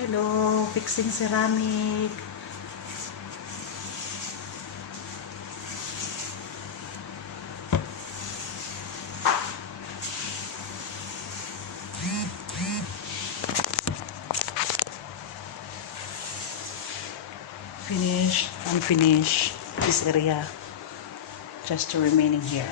Hello, fixing ceramic. Finish, unfinish this area. Just remaining here.